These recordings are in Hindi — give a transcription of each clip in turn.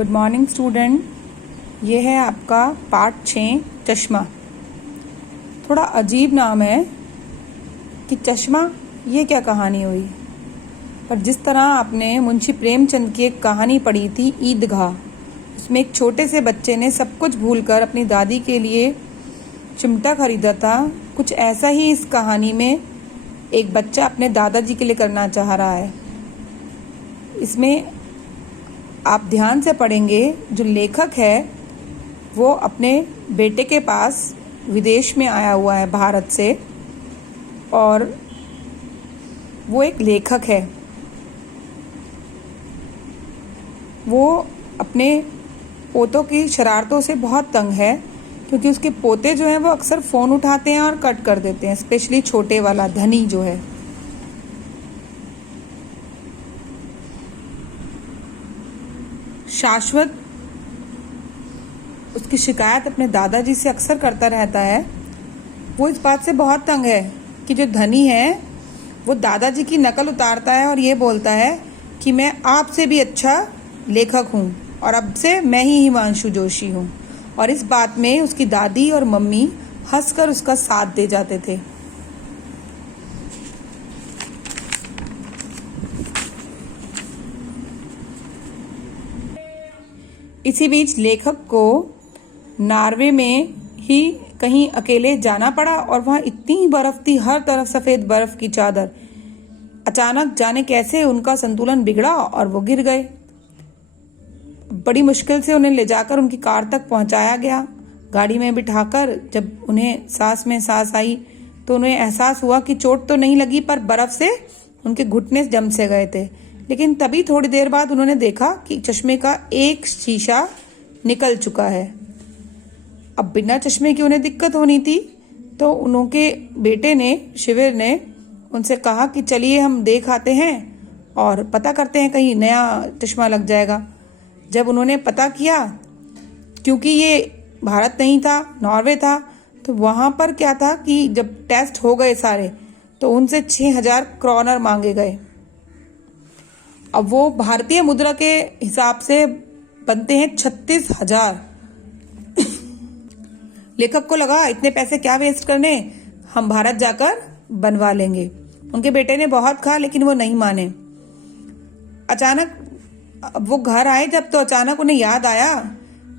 Good morning student. ये है आपका पार्ट 6 चश्मा। थोड़ा अजीब नाम है कि चश्मा, ये क्या कहानी हुई। पर जिस तरह आपने मुंशी प्रेमचंद की एक कहानी पढ़ी थी ईदगाह, उसमें एक छोटे से बच्चे ने सब कुछ भूलकर अपनी दादी के लिए चिमटा खरीदा था, कुछ ऐसा ही इस कहानी में एक बच्चा अपने दादाजी के लिए करना चाह रहा है। इसमें आप ध्यान से पढ़ेंगे, जो लेखक है वो अपने बेटे के पास विदेश में आया हुआ है भारत से, और वो एक लेखक है। वो अपने पोतों की शरारतों से बहुत तंग है, क्योंकि उसके पोते जो हैं वो अक्सर फ़ोन उठाते हैं और कट कर देते हैं, स्पेशली छोटे वाला धनी जो है। शाश्वत उसकी शिकायत अपने दादाजी से अक्सर करता रहता है। वो इस बात से बहुत तंग है कि जो धनी है वो दादाजी की नकल उतारता है और ये बोलता है कि मैं आपसे भी अच्छा लेखक हूँ और अब से मैं ही हिमांशु जोशी हूँ। और इस बात में उसकी दादी और मम्मी हंसकर उसका साथ दे जाते थे। इसी बीच लेखक को नॉर्वे में ही कहीं अकेले जाना पड़ा, और वहाँ इतनी बर्फ थी, हर तरफ सफ़ेद बर्फ की चादर। अचानक जाने कैसे उनका संतुलन बिगड़ा और वो गिर गए। बड़ी मुश्किल से उन्हें ले जाकर उनकी कार तक पहुंचाया गया। गाड़ी में बिठाकर जब उन्हें सांस में सांस आई तो उन्हें एहसास हुआ कि चोट तो नहीं लगी, पर बर्फ से उनके घुटने जम से गए थे। लेकिन तभी थोड़ी देर बाद उन्होंने देखा कि चश्मे का एक शीशा निकल चुका है। अब बिना चश्मे की उन्हें दिक्कत होनी थी, तो उनके बेटे ने, शिविर ने, उनसे कहा कि चलिए हम देख आते हैं और पता करते हैं, कहीं नया चश्मा लग जाएगा। जब उन्होंने पता किया, क्योंकि ये भारत नहीं था, नॉर्वे था, तो वहाँ पर क्या था कि जब टेस्ट हो गए सारे, तो उनसे 6000 क्रोनर मांगे गए। अब वो भारतीय मुद्रा के हिसाब से बनते हैं 36,000। लेखक को लगा इतने पैसे क्या वेस्ट करने, हम भारत जाकर बनवा लेंगे। उनके बेटे ने बहुत कहा, लेकिन वो नहीं माने। अचानक वो घर आए जब, तो अचानक उन्हें याद आया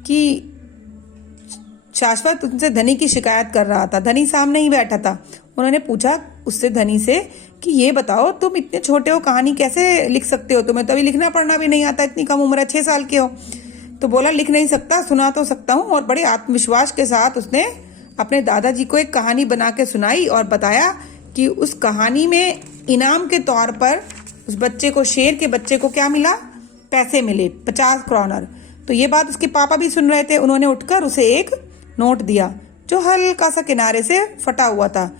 कि शाश्वत उनसे धनी की शिकायत कर रहा था। धनी सामने ही बैठा था। उन्होंने पूछा उससे, धनी से, कि ये बताओ तुम इतने छोटे हो, कहानी कैसे लिख सकते हो? तुम्हें तो अभी लिखना पढ़ना भी नहीं आता, इतनी कम उम्र है, 6 साल के हो। तो बोला, लिख नहीं सकता, सुना तो सकता हूँ। और बड़े आत्मविश्वास के साथ उसने अपने दादाजी को एक कहानी बना के सुनाई और बताया कि उस कहानी में इनाम के तौर पर उस बच्चे को, शेर के बच्चे को क्या मिला? पैसे मिले, 50 क्रोनर। तो ये बात उसके पापा भी सुन रहे थे। उन्होंने उठकर उसे एक नोट दिया जो हल्का सा किनारे से फटा हुआ था।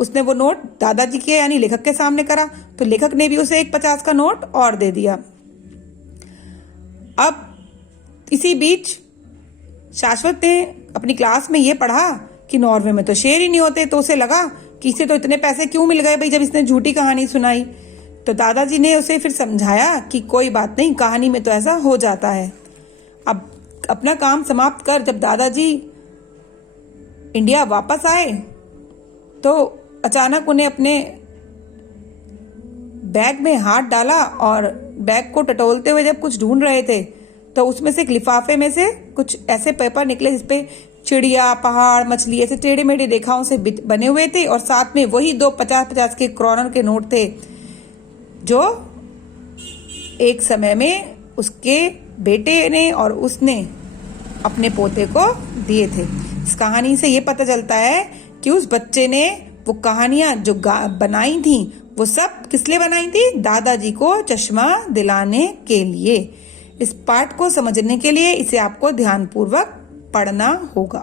उसने वो नोट दादाजी के यानी लेखक के सामने करा, तो लेखक ने भी उसे एक 50 का नोट और दे दिया। अब इसी बीच शाश्वत ने अपनी क्लास में ये पढ़ा कि नॉर्वे में तो शेर ही नहीं होते, तो उसे लगा कि इसे तो इतने पैसे क्यों मिल गए भाई, जब इसने झूठी कहानी सुनाई। तो दादाजी ने उसे फिर समझाया कि कोई बात नहीं, कहानी में तो ऐसा हो जाता है। अब अपना काम समाप्त कर जब दादाजी इंडिया वापस आए, तो अचानक उन्हें अपने बैग में हाथ डाला और बैग को टटोलते हुए जब कुछ ढूंढ रहे थे, तो उसमें से एक लिफाफे में से कुछ ऐसे पेपर निकले जिसपे चिड़िया, पहाड़, मछली, ऐसे टेढ़े मेढ़े रेखाओं से बने हुए थे, और साथ में वही 2 50-50 के क्रोनर के नोट थे जो एक समय में उसके बेटे ने और उसने अपने पोते को दिए थे। इस कहानी से ये पता चलता है कि उस बच्चे ने वो कहानियां जो बनाई थी, वो सब किस लिए बनाई थी? दादाजी को चश्मा दिलाने के लिए। इस पाठ को समझने के लिए इसे आपको ध्यानपूर्वक पढ़ना होगा।